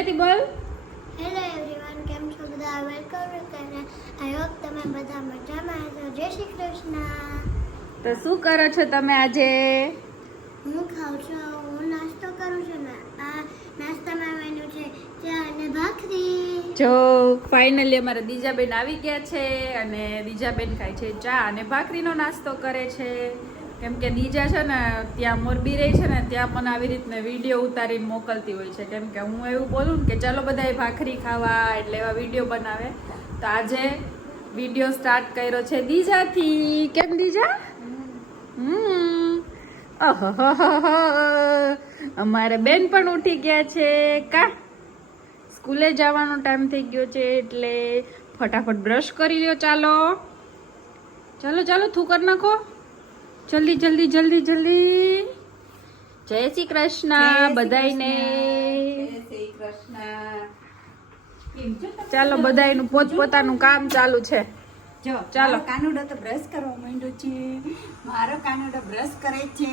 મોટેથી બોલ. Hello everyone, કેમ છો બધા? વેલકમ કરે. આઈ હોપ તમે બધા મજામાં છો. જય શ્રી કૃષ્ણ. તો શું કરો છો તમે આજે? હું ખાઉં છું, હું નાસ્તો કરું છું ને. આ નાસ્તામાં મેનુ છે ચા અને ભાખરી. જો ફાઇનલી અમારા દીજાબેન આવી ગયા છે અને દીજાબેન ખાય છે ચા અને ભાખરીનો નાસ્તો કરે છે. કેમ કે દીજા છે ને ત્યાં મોરબી રહી છે ને ત્યાં પણ આવી રીતના વિડીયો ઉતારીને મોકલતી હોય છે. કેમ કે હું એવું બોલું ને કે ચાલો બધાએ ભાખરી ખાવા, એટલે એવા વિડીયો બનાવે. તો આજે વિડીયો સ્ટાર્ટ કર્યો છે દીજાથી. કેમ દીજા? અમારે બેન પણ ઉઠી ગયા છે. કા સ્કૂલે જવાનો ટાઈમ થઈ ગયો છે એટલે ફટાફટ બ્રશ કરી લ્યો. ચાલો ચાલો ચાલો થૂકર નાખો જલ્દી જલ્દી જલ્દી જલ્દી. જય શ્રી કૃષ્ણ બધાયને. ચાલો બધાયનું પોતપોતાનું કામ ચાલુ છે. જો ચાલો. કાનુડો તો બ્રશ કરવા માંડ્યો છે. મારો કાનુડો બ્રશ કરે છે.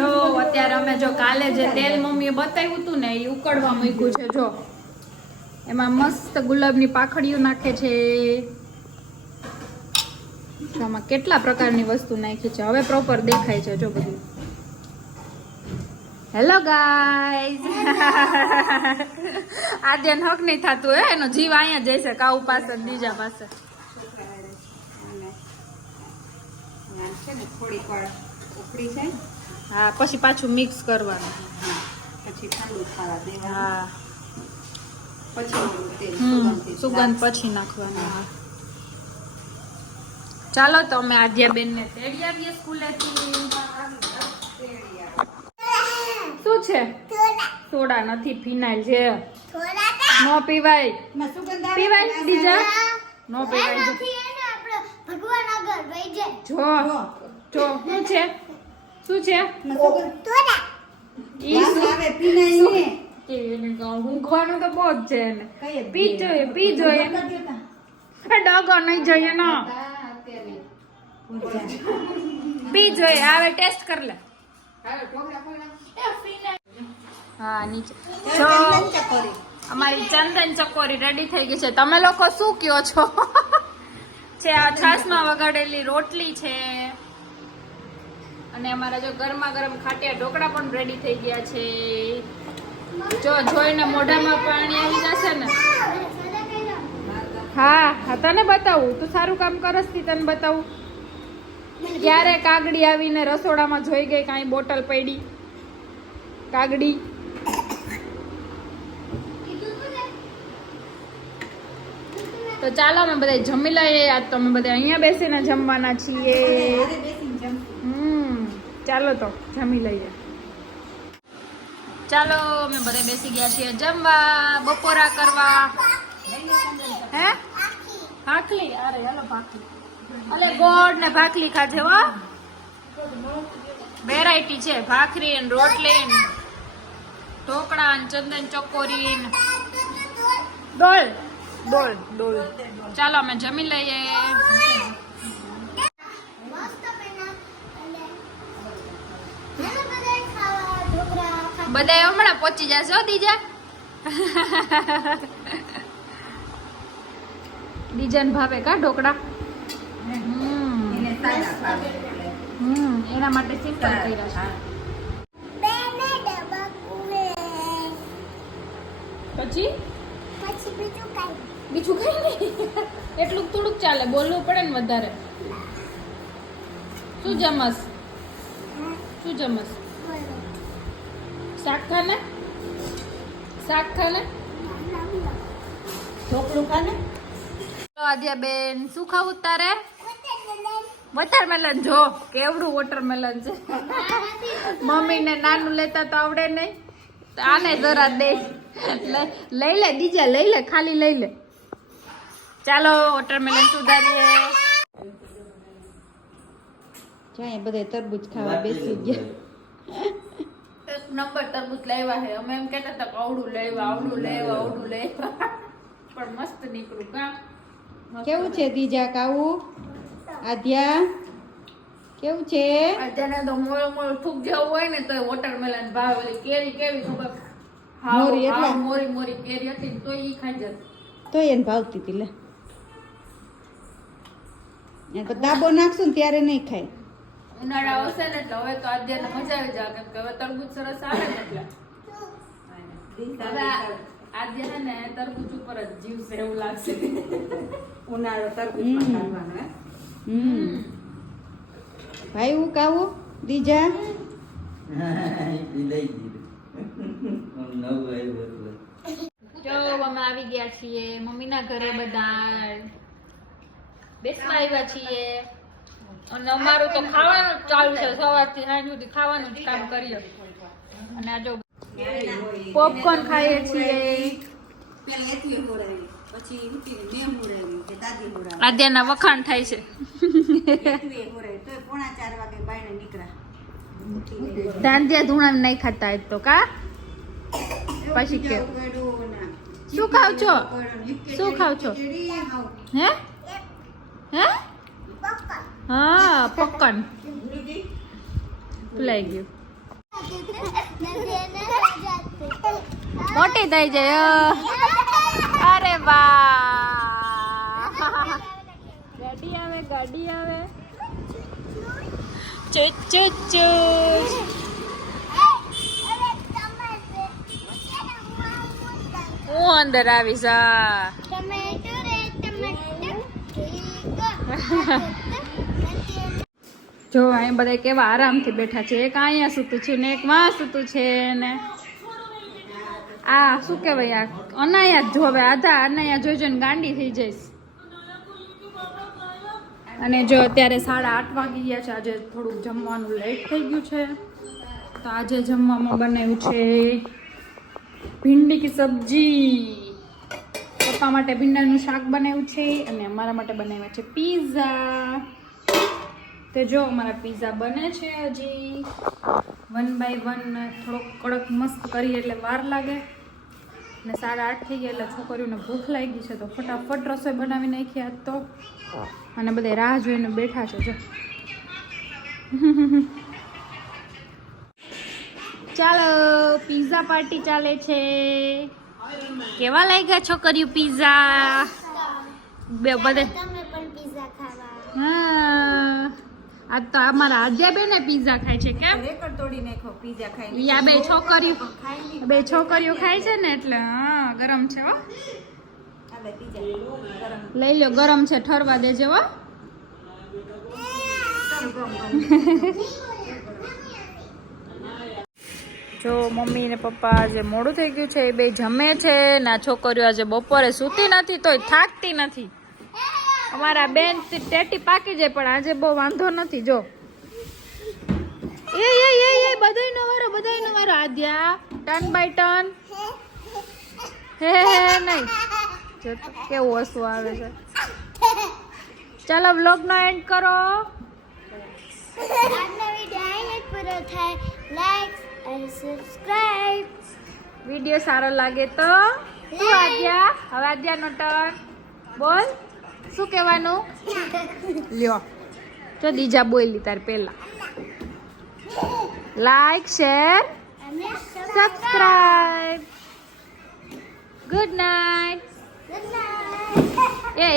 જો અત્યારે અમે જો કાલે જે તેલ મમ્મીએ બતાવ્યું હતું ને એ ઉકળવા મૂક્યું છે. જો એમાં મસ્ત ગુલાબની પાખડીઓ નાખે છે. જો આમાં કેટલા પ્રકારની વસ્તુ નાખી છે. હવે પ્રોપર દેખાય છે. જો બધું. Hello guys. આદ્યન હક નહીં થતું હે, એનો જીવ અહીંયા જઈશે કાઉ પાસે બીજા પાસે. થોડીક વાર ઉકળી જાય હા પછી પાછું મિક્સ કરવાનું. પછી ઠંડુ થવા દેવાનું. હા પછી તેલ સુગંધ પછી નાખવાનું. હા ચાલો તો અમે આદ્યાબેન ને તેડી આવીએ સ્કૂલેથી. શું છે? સોડા નથી, ફિનાઇલ છે. નો પીવાય. માં સુગંધ આવે. પીવાય દીજા? નો પીવાય. ભગવાન આગળ વહી જાય. જો જો શું છે? શું છે? માં સુગંધ ઈ આવે પીનાઈ ને. એને કહું ઊંઘવાનું તો બહુ જ છે એને. કઈ પી જોઈએ પી જોઈએ. એ ડગો નહીં જોઈએ ને. પી જોઈએ. આવે ટેસ્ટ કર લે. હા નીચે જો અમારી ચંદન ચકોરી રેડી થઈ ગઈ છે. તમે લોકો શું કયો છો? છે આ છાશમાં વગાડેલી રોટલી છે અને અમારા જો ગરમા ગરમ ખાટિયા ઢોકળા પણ રેડી થઈ ગયા છે. જો જોઈને મોઢામાં પાણી આવી જશે ને. હા હા તને બતાવું. તું સારું કામ કરસ તી તને બતાવું. ક્યારે કાગડી આવીને રસોડામાં જોઈ ગઈ કાંઈ બોટલ પડી કાગડી. તો ચાલો અમે બધા જમી લઈએ. આજ તો અમે બધા અહીંયા બેસીને જમવાના છીએ. ચાલો તો જમી લઈએ. ચાલો અમે બધા બેસી ગયા છીએ જમવા, બપોરા કરવા. હે ભાખલી? અરે હાલો ભાખલી. અલે ગોળ ને ભાખલી ખાજે હો. વેરાયટી છે. ભાખરી ને રોટલી ને ઢોકળા ને ચંદન ચકોરી ને ડોલ ડોલ ડોલ. ચાલો અમે જમી લઈએ. બધા હમણાં પહોંચી જશે હો દીજા. દીજાને ભાવે કા ઢોકળા? એને સાદા ભાવે એટલે. એના માટે સિમ્પલ કર્યા છે. પછી બીજું કઈ નહીં. એટલું થોડુંક ચાલે, બોલવું પડે ને વધારે. શું જમસ? શું જમસ? શાક ખાને? શાક ખાને? ઢોકળું ખાને. આદ્યાબેન શું ખાવું તારે? વોટરમેલન. જો કેવડું વોટરમેલન છે. મમ્મી ને નાનું લેતા તો આવડે નહીં. આને જરા દે. લઈ લે દીજા, લઈ લે, ખાલી લઈ લે. ચાલો વોટરમેલન સુધારીએ. જાય બધે તરબૂચ ખાવા બેસી ગયા. એક નંબર તરબૂચ લાવ્યા છે. અમે એમ કહેતા હતા કે આવડું લેવા આવડું લેવા આવડું લેવા, પણ મસ્ત નીકળ્યું. કા કેવું છે દીજા કાવું? આધ્યા કેવું છે અત્યારે તો મોળો મોળો ફૂગ જેવું હોય ને તો વોટરમેલન ભાવે ઓલી કેરી કેવી ખબર મોરી એટલા? મોરી મોરી કેરી હતી ને તો ઈ ખાઈ જતી તો એને ભાવતી હતી લે એને તો દાબો નાખશું ને ત્યારે નહીં ખાય ઉનાળા આવશે ને એટલે હવે તો આદ્યાને મજા આવી જાય કેમ કે હવે તરબૂચ સરસ આવે ને એટલે હવે આદ્ય છે ને તરબૂચ ઉપર જ જીવશે એવું લાગશે ઉનાળો તરબૂચમાં કાઢવાનો હે ભાઈ હું કાવું દીજા જો અમે આવી ગયા છીએ મમ્મીના ઘરે બધા બેસવા આવ્યા છીએ અને અમારું તો ખાવાનું જ ચાલુ છે સવારથી સાંજ સુધી ખાવાનું જ કામ કરીએ અને આ જો પોપકોર્ન ખાઈએ છીએ આદ્યાના વખાણ થાય છે દાંડિયા ધૂણા નહીં ખાતા આજ તો કા પછી કે શું ખાવ છો શું ખાવ છો હે હે હા પોપકોર્ન ભૂલાઈ ગયું મોટી થઈ જાય અરે વાહ ગાડી આવે ચૂચ ચૂચ ચૂચ હું અંદર આવીશ જો અહીં બધા કેવા આરામથી બેઠા છે એક અહીંયા સૂતું છે ને એક માં સૂતું છે ને આ શું કહેવાય આ અનાયા જ જોવે આધા અનાયા જોઈ જોઈને ગાંડી થઈ જઈશ અને જો અત્યારે 8:30 વાગી ગયા છે આજે થોડુંક જમવાનું લેટ થઈ ગયું છે તો આજે જમવામાં બનાવ્યું છે ભીંડી કી સબ્જી પપ્પા માટે ભીંડાનું શાક બનાવ્યું છે અને અમારા માટે બનાવ્યા છે પીઝા તો જો અમારા પીઝા બને છે હજી 1 બાય 1 થોડોક કડક મસ્ત કરી એટલે વાર લાગે ને 8:30 થઈ ગયા એટલે છોકરીઓને ભૂખ લાગી છે તો ફટાફટ રસોઈ બનાવી નાખી આજ તો અને બધા રાહ જોઈને બેઠા છે જો ચાલો પીઝા પાર્ટી ચાલે છે કેવા લાગ્યા છોકરીઓ પીઝા બે બધે તમે પણ પિઝા ખાવા હા આજ તો અમારા આદ્યા બેને પીઝા ખાય છે કેમ રેકર્ડ તોડી નાખો પીઝા ખાઈને યા બે છોકરીઓ ખાય છે ને એટલે હા ગરમ છે હો આલે પીઝા ગરમ લઈ લો ગરમ છે ઠરવા દેજો હો જો મમ્મી ને પપ્પા આજે મોડું થઈ ગયું છે એ બે જમે છે ના છોકરીઓ આજે બપોરે સૂતી નથી તોય થાકતી નથી અમારા બેન ટેટી પાકી જાય પણ આજે બહુ વાંધો નથી જો એ બધાયનો વારો આદ્યા ટર્ન બાય ટર્ન હે નહીં જો તો કેવું હસવું આવે છે ચાલો વ્લોગ નો એન્ડ કરો આજનો વિડિયો અહીં પૂરો થાય લાઈક અને સબસ્ક્રાઇબ વિડિયો સારો લાગે તો શું આદ્યા હવે આદ્યાનો ટર્ન બોલ શું કહેવાનું લ્યો તો દીજા બોલી તાર પહેલા લાઈક શેર અને subscribe good night good night એ